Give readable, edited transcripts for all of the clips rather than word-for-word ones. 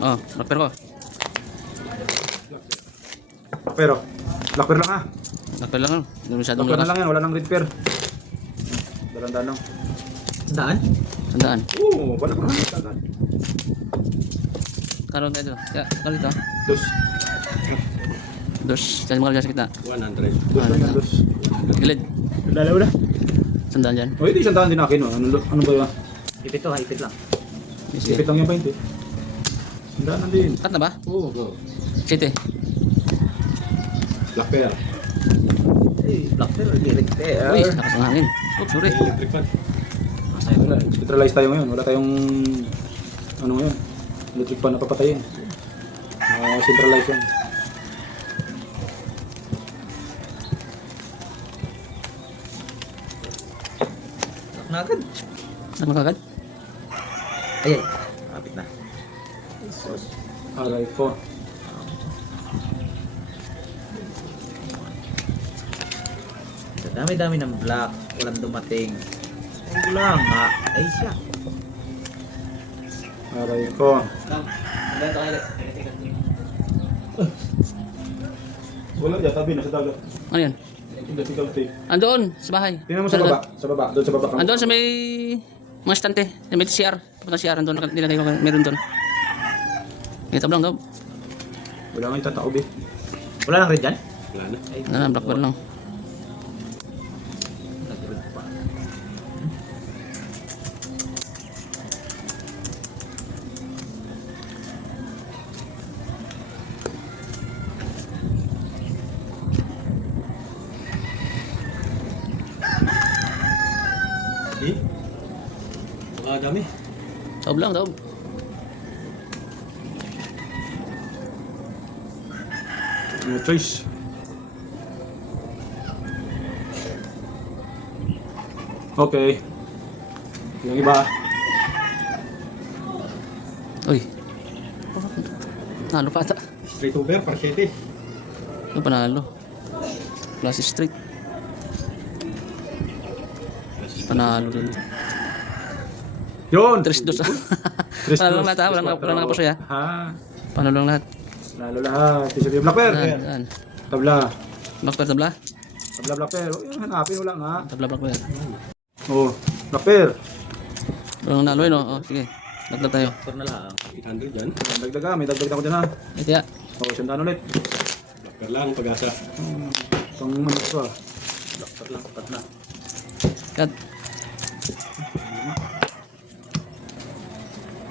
Oh, Black Pearl ko. Pero, Black Pearl lang ha. Black Pearl lang. Hindi masyadong Black Pearl na lakas. lang yan, wala nang red pearl. Dalan-dalan lang. Sandaan? Sandaan. Oo, wala ko naman agad. Karoon tayo. Kaya, kalito. Dos. Dos. Saan mo kalito sa kita? 100. Dos lang yan, dos. Gilid. Dalaw na. Sandaan dyan. O, hindi isang daan din akin. Oh. Ano ba yun? Ipit to ha, ipit lang. Ipit lang yung 20. Isang daan lang din. Cut na ba? Oo. Go. City. Black Pearl. Hey, Black Pearl, direct there. Uy, lakas ng hangin. Oh, sorry. Electric fan. Wala, centralized tayo ngayon. Wala tayong ano ngayon. Electric pan na papatayin. Centralized yan. Black na agad. Saan makagad? Ay, kapit na. Aray ko. Sa dami-dami ng black, walang dumating. Huwag lang ha. Ay siya. Aray ko. Wala dyan, tabi na sa dagat. Ano yan? Hindi, sigaw tape. Andoon, sa bahay. Tingnan mo sa baba. Sa baba. Doon sa baba. Andoon sa may mga estante. Sa may CR. Punta CR. Andoon nilagay ko. Meron doon. Ito lang daw. Wala nga itataob eh. Wala lang red dyan? Wala na. Ay, Black Pearl lang. nag-red pa. Eh? Dami. Taob lang, taob. No choice. Okay. Yung iba. Uy. Nalo pa ata. Straight over, parkete. Ano panalo? Class Street. Panalo din. Yun! 3-2. Tres Panalo dos, lang lahat ha. tres Walang cuatro. nakapuso ya. Ha? Panalo lang lahat. Lalo lahat. T-shirt yung Black Pearl. Yan. Tabla. Black Pearl tabla. Tabla Black Pearl. Huwag yung hanapin. Wala nga. Tabla Black Pearl. Oh. Black Pearl. Walang nalo yun oh. Sige. Dagdag tayo. Pearl na lang. 800 dyan. Dagdag ah. May dagdag ako din ha. Ito ya. Oh, sandaan ulit. Black Pearl lang, pag-asa. Pang manok pa. Black Pearl lang, tapat na. Cut.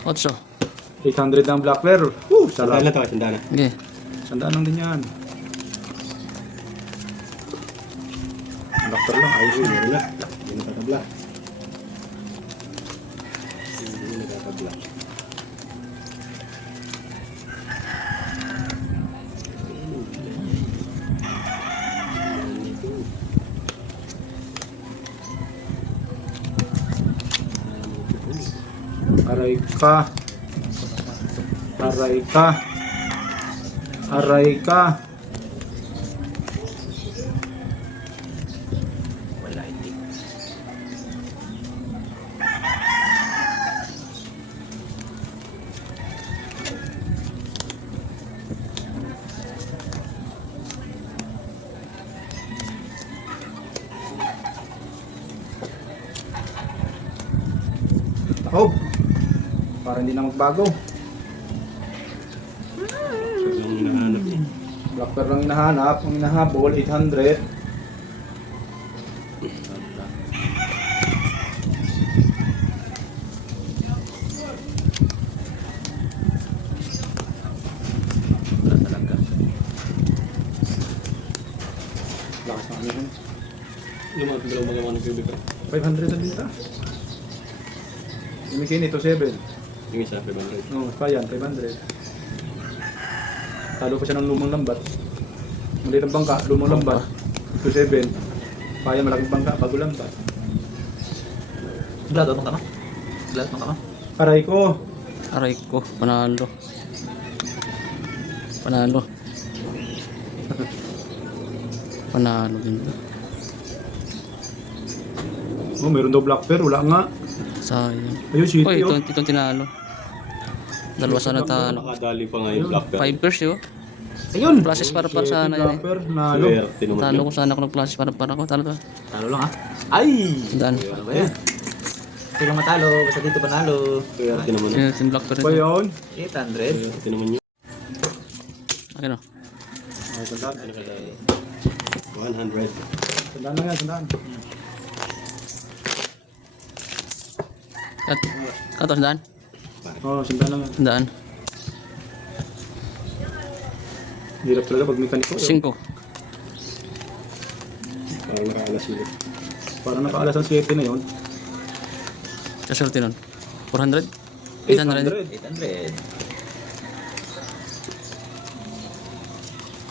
8. 800 ng Black Pearl. Sandaan Sarap. na to, sandaan na. Okay. Sandaan lang din yan. Black Pearl lang. Ayos Uy, yun. meron na. Hindi na tatabla. Hindi na tatabla. Aray ka. Aray ka. Aray ka. Wala, hindi. Taob. Para hindi na magbago. So, yung hinahanap niya. Black Pearl lang hinahanap. Ang hinahabol, 800. Wala talaga. Lakas na kami. Yung mga dalawang magawa ng tubig ko. 500 na din ta. Yung McKinney, 7. Yung isa, 500. No, pa yan, 500. Talo pa siya ng lumang lambat. Maliit ang bangka, lumang lambat. 2.7. Paya malaking bangka, bago lambat. Glad mo ka ma? Glad mo ka ma? Aray ko. Aray ko. Panalo. Panalo. Panalo din. Oh, meron daw Black Pearl, wala nga. Sayang. Ayun, shitty Uy, oh. itong tinalo. Dalawa sana talo. Nakadali pa nga yung black bear. 5 pairs yun. Ayun! Flashes para sana yun. Blacker, nalo. Swerte naman Talo yun. ko sana ako ng-flashes para ako. Talo to. Talo lang ah. Ay! Sandaan. Ano ba yan? Hindi lang matalo, basta dito panalo. Swerte naman yun. Yun, yung black Ba bear rin. yun? 800. Swerte naman yun. Akin o. Ay, sandaan. Ano kadali? 100. Sandaan lang yan, sandaan. Kat. Kato, sandaan. Oo, sandaan lang yan. Sandaan. Hirap talaga pag mekaniko. 5. Parang nakaalas ulit. Parang nakaalas ang 7 na yun. Kasulti nun. 400? 800? 800.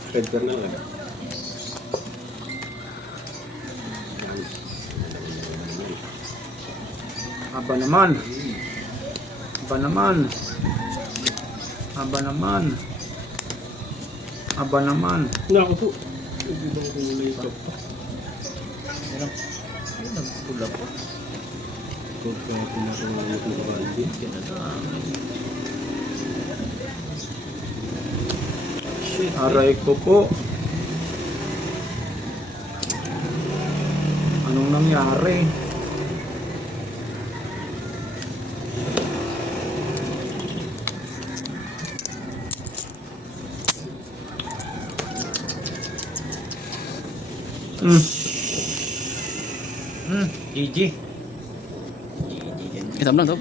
Red bear na lang. Aba naman. Aba naman. Aba naman. Aba naman. Naku po. Hindi ba ko kulay ito? Ayun, nagpula pa. Pagka pinakawalit na kabandi. Yan na lang. Aray ko po. Anong nangyari? GG. Kita mo lang to.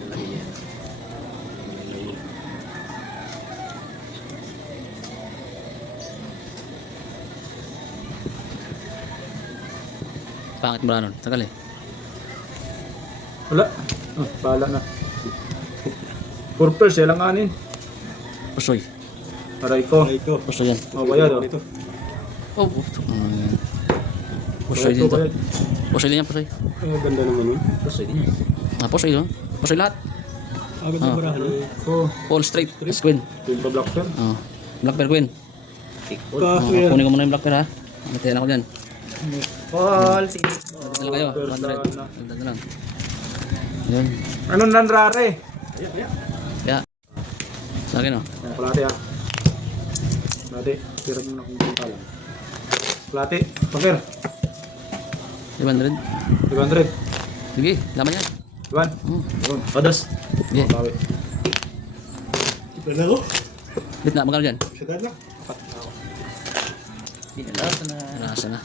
Pangit mo nun. Tagal eh. Wala. Bahala na. Purple, siya lang anin. Pusoy. Aray ko. Ay, ito. Pusoy yan. Mabayad oh. Ito. Oh, pusoy din to. Bayad. Pusoy din yan, pusoy. Ang ganda naman yun. Pusoy din yan. Ah, pusoy yun. Pusoy lahat. Agad na barahan. Ko. All straight. As queen. Team pa Black Bear. Oh. Black bear queen. Tikot. Kunin ko muna yung black bear ha. Matayan ako dyan. Call. Dala kayo. 100. Dala na lang. Yun. Anong nanrare? Kaya. Sa akin oh. Plate ah. Plate. Tira mo na kung punta lang. Plate. Pagker. 500. 500. Sige, laman yan. Iwan. Yun. Odos. Sige. Bawi. Ito na ako. Bit na, magkano dyan? Sada na. Pinalasa na. Nasa na.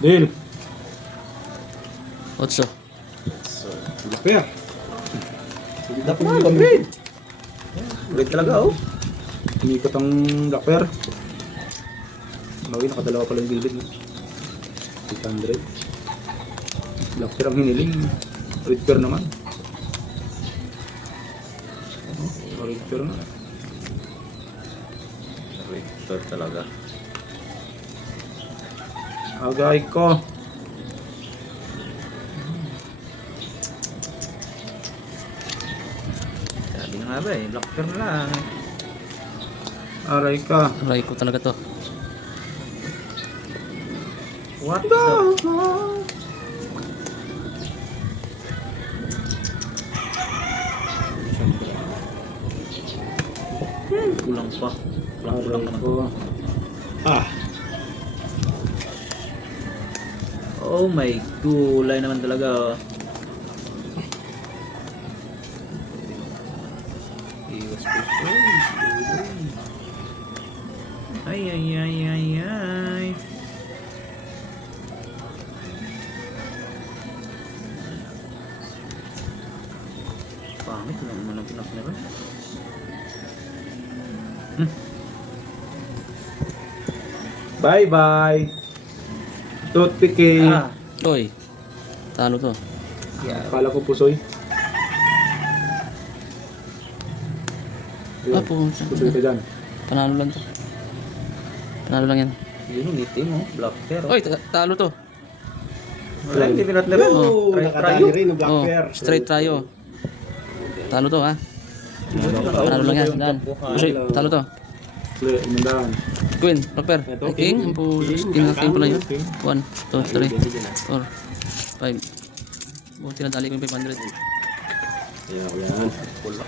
Deal. 8. Black bear. Dapat na, upgrade. Upgrade talaga oh. Inikot ang Black Bear. Bawi, nakadalawa pala yung gilid. 800. Black Bear ang hiniling. Red Bear naman. Red Bear na. Victor talaga. Agay ko. Sabi na nga ba eh, blocker na lang. Aray ka. Aray ko talaga to. What the? Kulang pa. Kulang Aray naman. ko. Ah. Oh my gulay naman talaga. Oh. Iwas puso. Ay ay ay ay ay. Pangit naman ang pinaknira. Bye bye. Toothpick eh. Ah, Oy. Talo to. yeah. Kala ko pusoy. Ah, po. Pusoy ka dyan. Panalo lang to. Panalo lang yan. Yun ang itim oh, blocker. Oy, talo to. Wala, hindi pinaknira. Oh, Try nakadali rin ng black Oh, bear. straight tayo. Talo to ha. Panalo lang yan. Dan. Pusoy, talo to. Play, imandaan. Queen, Black bear. Ito, King, ang po. King pala yun. King. 1, 2, 3, 4, 5. Buti nadali ko yung 500. Kaya ko yan. Wala.